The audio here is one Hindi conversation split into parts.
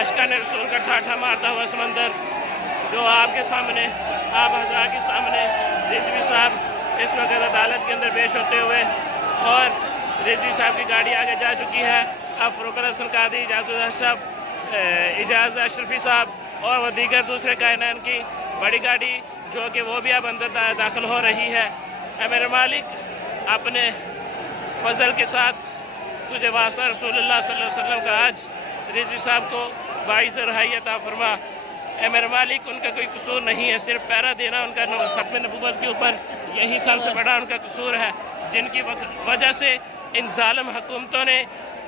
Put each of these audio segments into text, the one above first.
आशिकाने रसूल का ठाठा मारता हुआ समंदर जो आपके सामने, आप हज़रा के सामने रिजवी साहब इस वक्त अदालत के अंदर पेश होते हुए, और रिजवी साहब की गाड़ी आगे जा चुकी है। अब फ़रुक़ुल हसन कादी, इजाज़ अशरफी साहब और वो दीगर दूसरे कायनान की बड़ी गाड़ी जो कि वो भी अब अंदर दाखिल हो रही है। मेरे मालिक अपने फजल के साथ तुझे वासा रसूलुल्लाह सल्लल्लाहु अलैहि वसल्लम का आज रिजवी साहब को बाइस रहाई अता फरमा। मेरे मालिक उनका कोई कसूर नहीं है, सिर्फ पैरा देना उनका ख़त्म नबूवत के ऊपर यही सबसे बड़ा उनका कसूर है, जिनकी वजह से इन जालिम हुकूमतों ने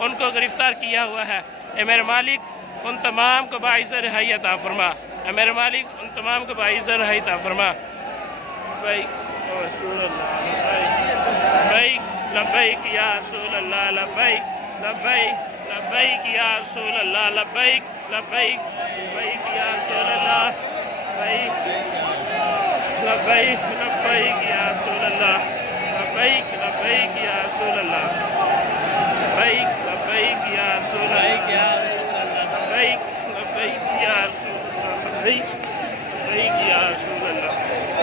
उनको गिरफ्तार किया हुआ है। मेरे मालिक उन तमाम को बाइस रहाई अता फरमा। मेरे मालिक उन तमाम को बाइस रहाई अता फरमा। लब्बैक या रसूल अल्लाह, लब्बैक लब्बैक लब्बैक या रसूल अल्लाह, लब्बैक लब्बैक लब्बैक या रसूल अल्लाह, लब्बैक लब्बैक या रसूल अल्लाह, लब्बैक लब्बैक या रसूल अल्लाह, लब्बैक लब्बैक या रसूल अल्लाह, लब्बैक लब्बैक या रसूल अल्लाह, लब्बैक लब्बैक या रसूल अल्लाह।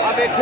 अब एक